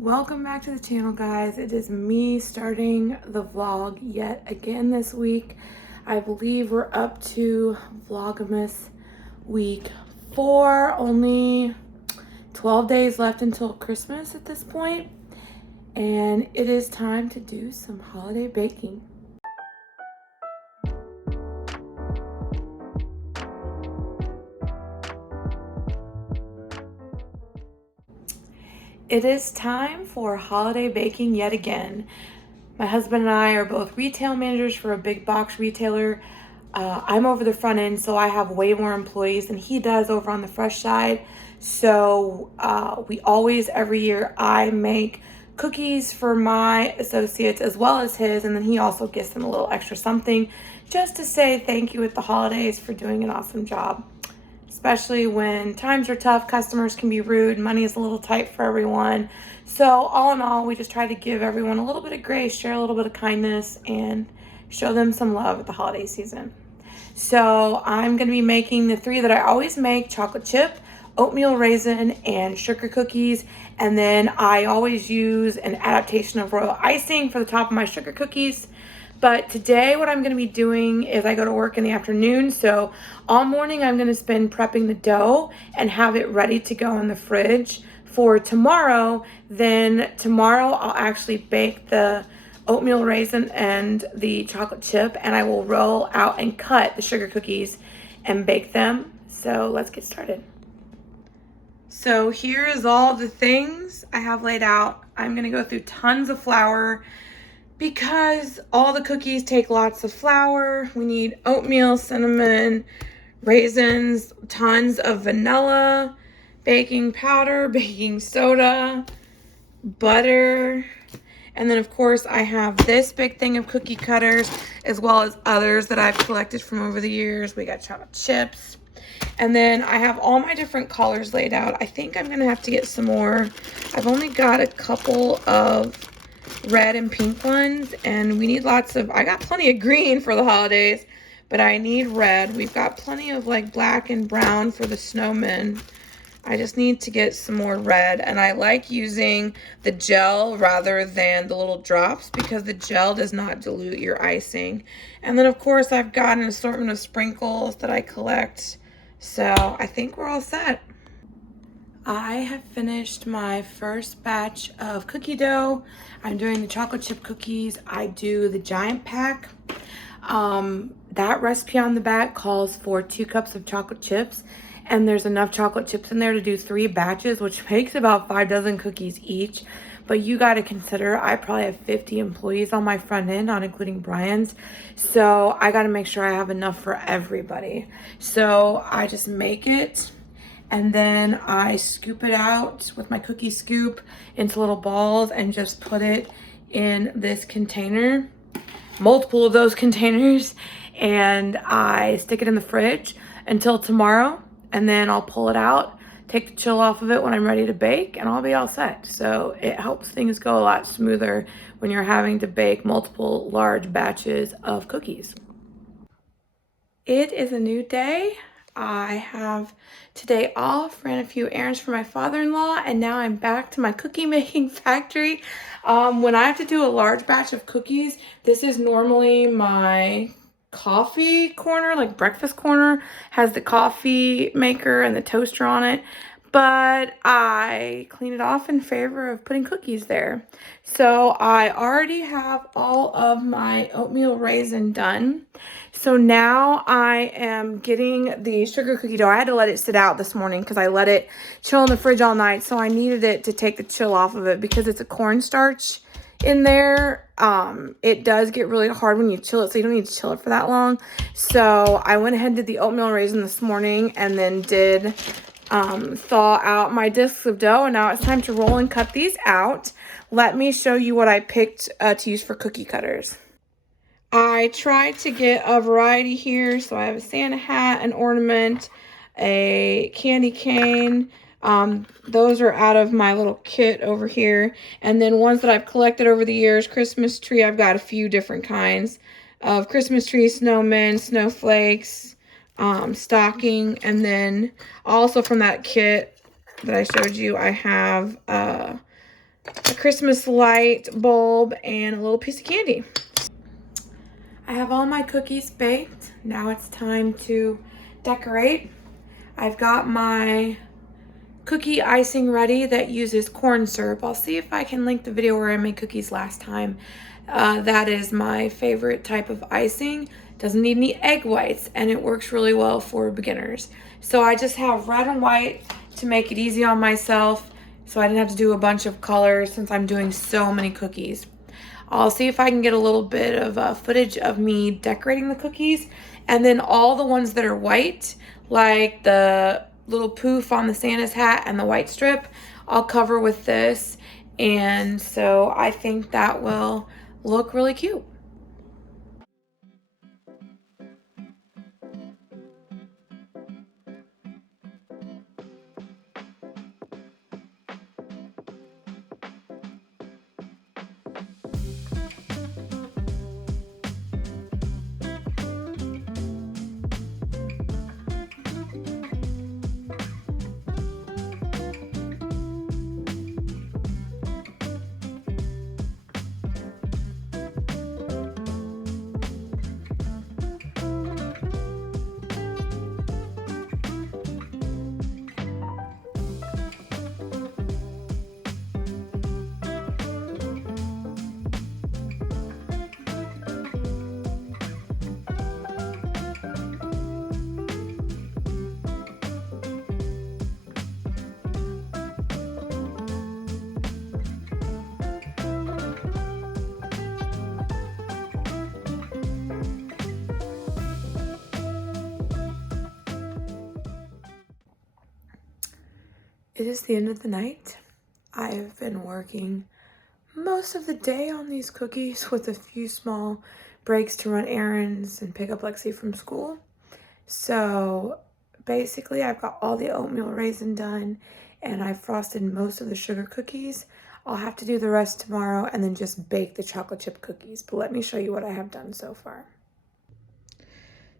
Welcome back to the channel, guys. It is me starting the vlog yet again this week. I believe we're up to vlogmas week 4. Only 12 days left until Christmas at this point, and it is time to do some holiday baking. It is time for holiday baking yet again. My husband and I are both retail managers for a big box retailer. I'm over the front end, so I have way more employees than he does over on the fresh side. So we always, every year, I make cookies for my associates as well as his, and then he also gives them a little extra something just to say thank you at the holidays for doing an awesome job. Especially when times are tough, customers can be rude, money is a little tight for everyone. So all in all, we just try to give everyone a little bit of grace, share a little bit of kindness, and show them some love at the holiday season. So I'm going to be making the 3 that I always make: chocolate chip, oatmeal raisin, and sugar cookies. And then I always use an adaptation of royal icing for the top of my sugar cookies. But today what I'm going to be doing is I go to work in the afternoon, so all morning I'm going to spend prepping the dough and have it ready to go in the fridge for tomorrow. Then tomorrow I'll actually bake the oatmeal raisin and the chocolate chip, and I will roll out and cut the sugar cookies and bake them. So let's get started. So here is all the things I have laid out. I'm going to go through tons of flour, because all the cookies take lots of flour. We need oatmeal, cinnamon, raisins, tons of vanilla, baking powder, baking soda, butter, and then of course I have this big thing of cookie cutters as well as others that I've collected from over the years. We got chocolate chips, and then I have all my different colors laid out. I think I'm gonna have to get some more. I've only got a couple of red and pink ones, and we need lots of, I got plenty of green for the holidays, but I need red. We've got plenty of like black and brown for the snowmen. I just need to get some more red, and I like using the gel rather than the little drops because the gel does not dilute your icing. And then of course I've got an assortment of sprinkles that I collect, so I think we're all set. I have finished my first batch of cookie dough. I'm doing the chocolate chip cookies. I do the giant pack. That recipe on the back calls for 2 cups of chocolate chips, and there's enough chocolate chips in there to do 3 batches, which makes about 5 dozen cookies each. But you got to consider, I probably have 50 employees on my front end, not including Brian's. So I got to make sure I have enough for everybody. So I just make it, and then I scoop it out with my cookie scoop into little balls and just put it in this container, multiple of those containers, and I stick it in the fridge until tomorrow, and then I'll pull it out, take the chill off of it when I'm ready to bake, and I'll be all set. So it helps things go a lot smoother when you're having to bake multiple large batches of cookies. It is a new day. I have today off, ran a few errands for my father-in-law, and now I'm back to my cookie making factory. When I have to do a large batch of cookies, this is normally my coffee corner, like breakfast corner, has the coffee maker and the toaster on it, but I clean it off in favor of putting cookies there. So I already have all of my oatmeal raisin done. So now I am getting the sugar cookie dough. I had to let it sit out this morning because I let it chill in the fridge all night. So I needed it to take the chill off of it because it's a cornstarch in there. It does get really hard when you chill it, so you don't need to chill it for that long. So I went ahead and did the oatmeal raisin this morning, and then did thaw out my discs of dough, and now it's time to roll and cut these out. Let me show you what I picked to use for cookie cutters. I tried to get a variety here, so I have a Santa hat, an ornament, a candy cane. Those are out of my little kit over here. And then ones that I've collected over the years, Christmas tree, I've got a few different kinds of Christmas tree, snowmen, snowflakes, stocking. And then also from that kit that I showed you, I have a Christmas light bulb, and a little piece of candy. I have all my cookies baked. Now it's time to decorate. I've got my cookie icing ready that uses corn syrup. I'll see if I can link the video where I made cookies last time. That is my favorite type of icing. Doesn't need any egg whites, and it works really well for beginners. So I just have red and white to make it easy on myself, so I didn't have to do a bunch of colors since I'm doing so many cookies. I'll see if I can get a little bit of footage of me decorating the cookies, and then all the ones that are white, like the little poof on the Santa's hat and the white strip, I'll cover with this, and so I think that will look really cute. It is the end of the night. I have been working most of the day on these cookies with a few small breaks to run errands and pick up Lexi from school. So basically I've got all the oatmeal raisin done, and I frosted most of the sugar cookies. I'll have to do the rest tomorrow and then just bake the chocolate chip cookies. But let me show you what I have done so far.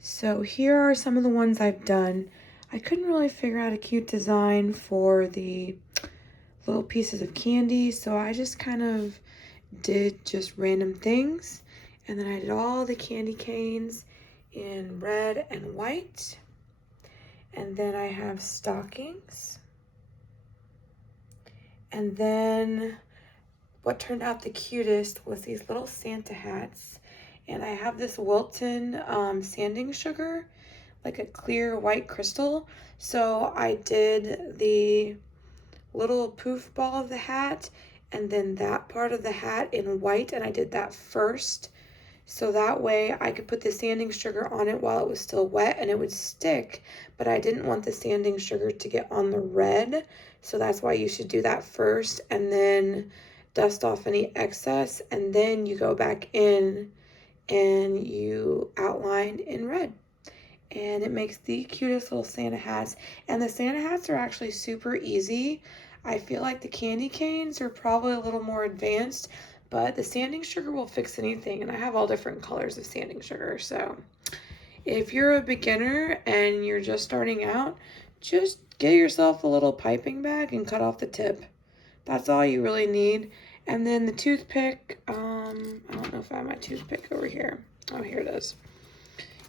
So here are some of the ones I've done. I couldn't really figure out a cute design for the little pieces of candy, so I just kind of did just random things. And then I did all the candy canes in red and white. And then I have stockings. And then what turned out the cutest was these little Santa hats. And I have this Wilton sanding sugar, like a clear white crystal. So I did the little poof ball of the hat and then that part of the hat in white, and I did that first. So that way I could put the sanding sugar on it while it was still wet and it would stick, but I didn't want the sanding sugar to get on the red. So that's why you should do that first and then dust off any excess, and then you go back in and you outline in red. And it makes the cutest little Santa hats. And the Santa hats are actually super easy. I feel like the candy canes are probably a little more advanced, but the sanding sugar will fix anything. And I have all different colors of sanding sugar. So if you're a beginner and you're just starting out, just get yourself a little piping bag and cut off the tip. That's all you really need. And then the toothpick, I don't know if I have my toothpick over here. Oh, here it is.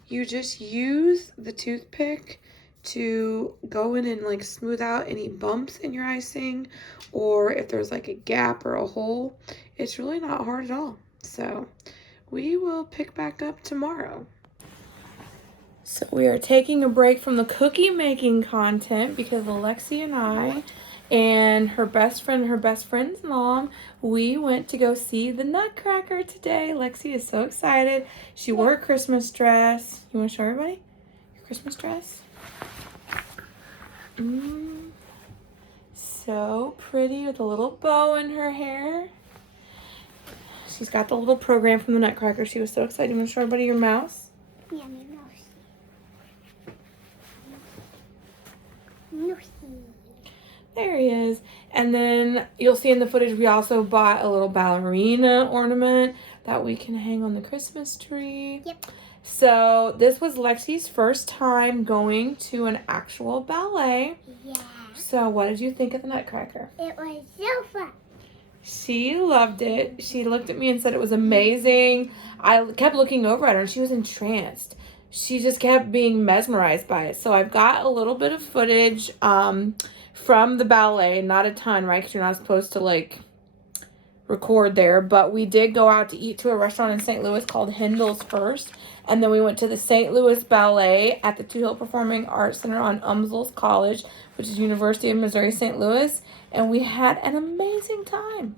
You just use the toothpick to go in and like smooth out any bumps in your icing, or if there's like a gap or a hole. It's really not hard at all. So we will pick back up tomorrow. So we are taking a break from the cookie making content because Lexi and I and her best friend's mom, we went to go see the Nutcracker today. Lexi is so excited. She wore her Christmas dress. You want to show everybody your Christmas dress? So pretty with a little bow in her hair. She's got the little program from the Nutcracker. She was so excited. You want to show everybody your mouse? Yeah, my mouse. Mousy. There he is. And then you'll see in the footage we also bought a little ballerina ornament that we can hang on the Christmas tree. Yep. So this was Lexi's first time going to an actual ballet. Yeah. So what did you think of the Nutcracker? It was so fun. She loved it. She looked at me and said it was amazing. I kept looking over at her and she was entranced. She just kept being mesmerized by it. So I've got a little bit of footage from the ballet, not a ton, right? Because you're not supposed to like record there, but we did go out to eat to a restaurant in St. Louis called Hindle's first, and then we went to the St. Louis Ballet at the Two Hill Performing Arts Center on Umsels College, which is University of Missouri St. Louis, and we had an amazing time.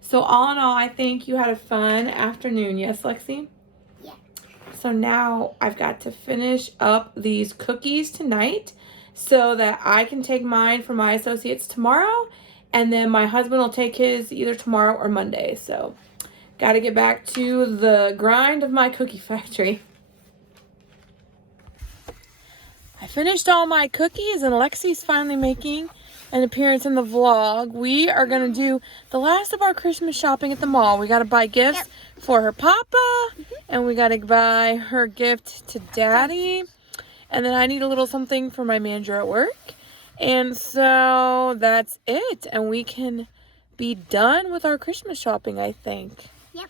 So all in all, I think you had a fun afternoon. Yes, Lexi? Yeah. So now I've got to finish up these cookies tonight so that I can take mine for my associates tomorrow. And then my husband will take his either tomorrow or Monday. So got to get back to the grind of my cookie factory. I finished all my cookies and Lexi's finally making an appearance in the vlog. We are going to do the last of our Christmas shopping at the mall. We got to buy gifts for her papa, and we got to buy her gift to daddy. And then I need a little something for my manager at work. And so that's it. And we can be done with our Christmas shopping, I think. Yep.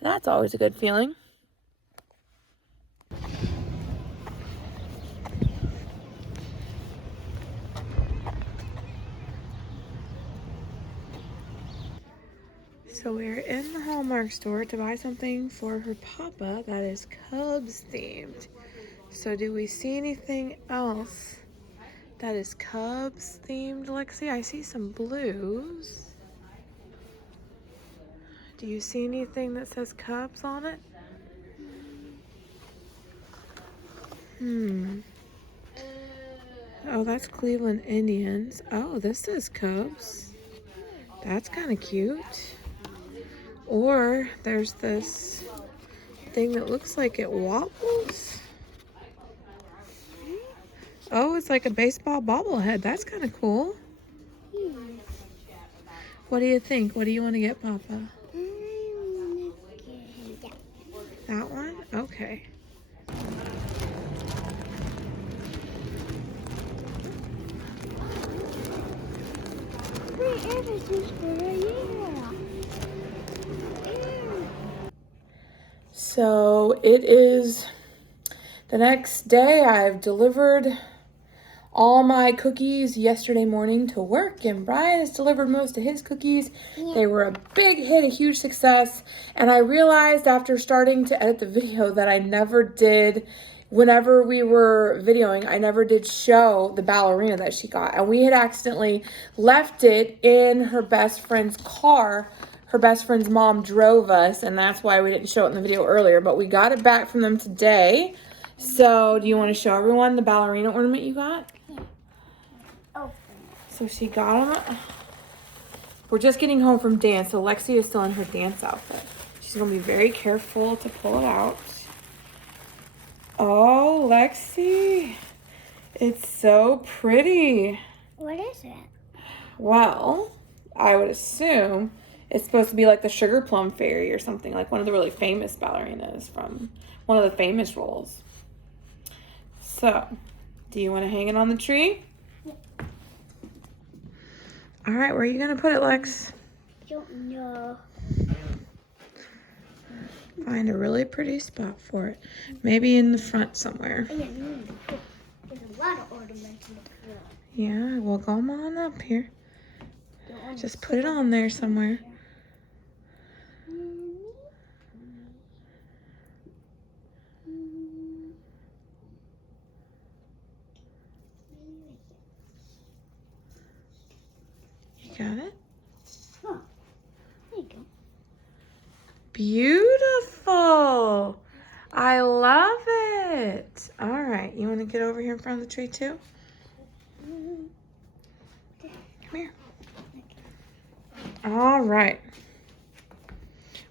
That's always a good feeling. So we're in the Hallmark store to buy something for her papa that is Cubs themed. So do we see anything else that is Cubs themed, Lexi? I see some blues. Do you see anything that says Cubs on it? Oh, that's Cleveland Indians. Oh, this says Cubs. That's kind of cute. Or there's this thing that looks like it wobbles. Oh, it's like a baseball bobblehead. That's kind of cool. What do you think? What do you want to get, Papa? That one? Okay. So it is the next day. I've delivered all my cookies yesterday morning to work, and Brian has delivered most of his cookies. They were a big hit, a huge success, and I realized after starting to edit the video that I never did, whenever we were videoing, I never did show the ballerina that she got, and we had accidentally left it in her best friend's car. Her best friend's mom drove us, and that's why we didn't show it in the video earlier, but we got it back from them today. So do you want to show everyone the ballerina ornament you got? Oh. So she got them. We're just getting home from dance, so Lexi is still in her dance outfit. She's going to be very careful to pull it out. Oh, Lexi. It's so pretty. What is it? Well, I would assume it's supposed to be like the Sugar Plum Fairy or something, like one of the really famous ballerinas from one of the famous roles. So, do you want to hang it on the tree? Yeah. All right, where are you going to put it, Lex? Don't know. Find a really pretty spot for it. Maybe in the front somewhere. Oh, yeah, there's a lot of ornaments in the front. Yeah, we'll go on up here. Just put it on there somewhere. You got it? Oh, there you go. Beautiful. I love it. All right, you want to get over here in front of the tree too? Come here. All right.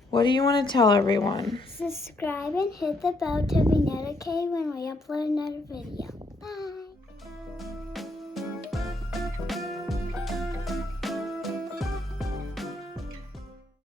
What do you want to tell everyone? Subscribe and hit the bell to be notified when we upload another video.